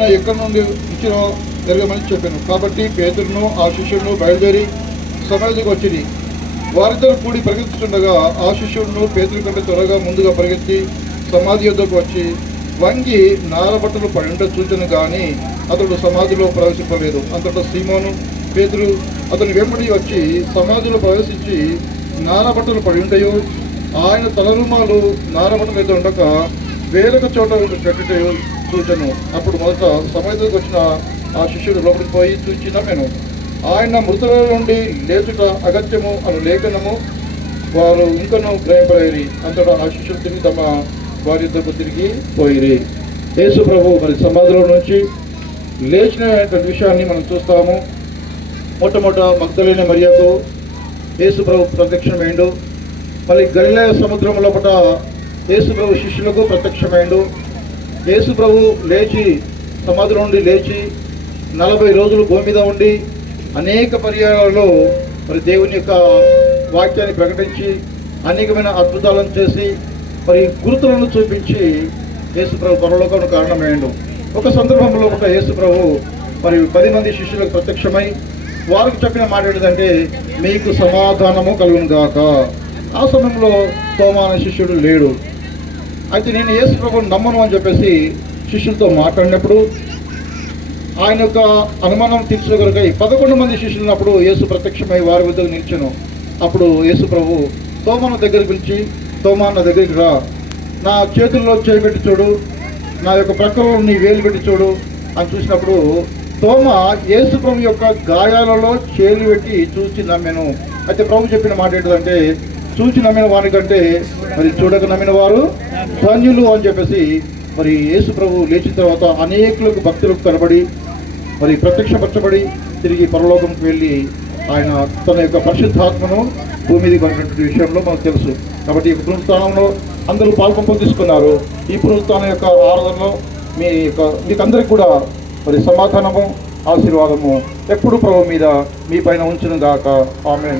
ఆయన ఎక్కడి నుండి ఇచ్చినో జరగమని చెప్పాను. కాబట్టి పేదలను ఆ శిష్యులను బయలుదేరి సమాధికి వచ్చింది వారిద్దరు కూడి పరిగెత్తుతుండగా ఆ శిష్యులను పేదల కంటే త్వరగా ముందుగా పరిగెత్తి సమాధి యొద్దకు వచ్చి వంగి నారబట్టలు పడింట చూచను కానీ అతడు సమాధిలో ప్రవేశింపలేదు. అంతటా సీమోను పేదలు అతని వెంబడి వచ్చి సమాధిలో ప్రవేశించి నారబట్టలు పడి ఉంటాయో ఆయన తలరుమాలు నారబట్టలు అయితే ఉండక వేరొక చోట కట్టుటయో చూచను అప్పుడు మొదట సమయంలోకి వచ్చిన ఆ శిష్యుడు లోపలికి పోయి చూచిన నేను ఆయన మృతుల నుండి లేచుట అగత్యము అను లేఖనము వారు ఇంకనూ గ్రహింపలేరి. అంతటా ఆ శిష్యులు తిరిగి తమ వారి ఇద్దరు తిరిగి పోయిరి. యేసు ప్రభు మరి సమాధిలో నుంచి లేచిన విషయాన్ని మనం చూస్తాము. మొట్టమొదట మగ్ధులైన మరియకు యేసు ప్రభు ప్రత్యక్షమైండు మళ్ళీ గలిలయ సముద్రం లోపల యేసు ప్రభు శిష్యులకు ప్రత్యక్షమైండు యేసు ప్రభు లేచి సమాధుల నుండి లేచి నలభై రోజులు భూమి మీద ఉండి అనేక పర్యాలలో మరి దేవుని యొక్క వాక్యాన్ని ప్రకటించి అనేకమైన అద్భుతాలను చేసి మరి గురుతులను చూపించి యేసు ప్రభు పరలోకం కారణమైండు ఒక సందర్భంలో ఒక యేసు ప్రభు మరి పది మంది శిష్యులకు ప్రత్యక్షమై వారికి చెప్పిన మాట ఏంటంటే మీకు సమాధానము కలుగును గాక. ఆ సమయంలో తోమాన శిష్యుడు లేడు. అయితే నేను యేసు ప్రభుని నమ్మను అని చెప్పేసి శిష్యులతో మాట్లాడినప్పుడు ఆయన యొక్క అనుమానం తీర్చిన పదకొండు మంది శిష్యులు ఉన్నప్పుడు యేసు ప్రత్యక్షమై వారి వద్దకు నిలిచాను. అప్పుడు యేసు ప్రభు తోమాన దగ్గరికి పిలిచి తోమా నా దగ్గరికి రా. నా చేతుల్లో చేపెట్టి చూడు. నా యొక్క ప్రక్కలో నీ వేలు పెట్టి చూడు. అని చూసినప్పుడు తోమ యేసు ప్రభు యొక్క గాయాలలో చేలు పెట్టి చూసి నమ్మాను. అయితే ప్రభు చెప్పిన మాట ఏంటంటే చూచి నమ్మిన వానికంటే మరి చూడక నమ్మిన వారు ధన్యులు అని చెప్పేసి మరి యేసు ప్రభు లేచిన తర్వాత అనేకులకు భక్తులకు కనబడి మరి ప్రత్యక్షపరచబడి తిరిగి పరలోకంకి వెళ్ళి ఆయన తన యొక్క పరిశుద్ధాత్మను భూమి మీద పడినటువంటి విషయంలో మనకు తెలుసు. కాబట్టి ఈ పునరుత్థానంలో అందరూ పాల్పంపు తీసుకున్నారు ఈ పునరుత్థానం యొక్క ఆరాధనలో మీ యొక్క మీకు అందరికి కూడా మరి సమాధానము ఆశీర్వాదము ఎప్పుడు ప్రభు మీద మీ పైన ఉంచును గాక ఆమె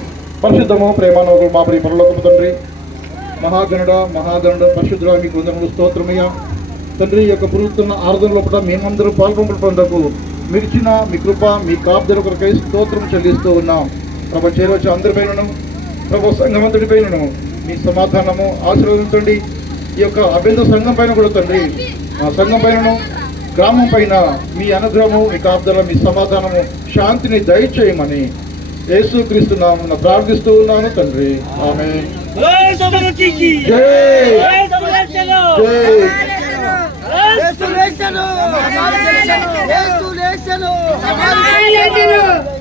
పరిశుద్ధము ప్రేమానోగులు మా ప్రియ పరలోకపు తండ్రి. మహాగణుడ మహాగణుడ పరిశుద్ధుడ మీకు వందనములు స్తోత్రమయ్య. తండ్రి యొక్క పురుగుతున్న ఆరాధన లోపల మేమందరూ పాల్గొనడం పొందకు మీ కృప మీ కాపుదల కొరకై స్తోత్రం చెల్లిస్తూ ఉన్నాం. ప్రభు చేరవచ్చు అందరిపైనను ప్రభు సంఘమంతుడిపైనను మీ సమాధానము ఆశీర్వదించండి. ఈ యొక్క అభ్యంతర సంఘం పైన కూడా తండ్రి మా సంఘం పైనను గ్రామం పైన మీ అనుగ్రహము మీ కాపుదల మీ సమాధానము శాంతిని దయచేయమని యేసుక్రీస్తు నామమున ప్రార్థిస్తూ ఉన్నాను తండ్రి. ఆమె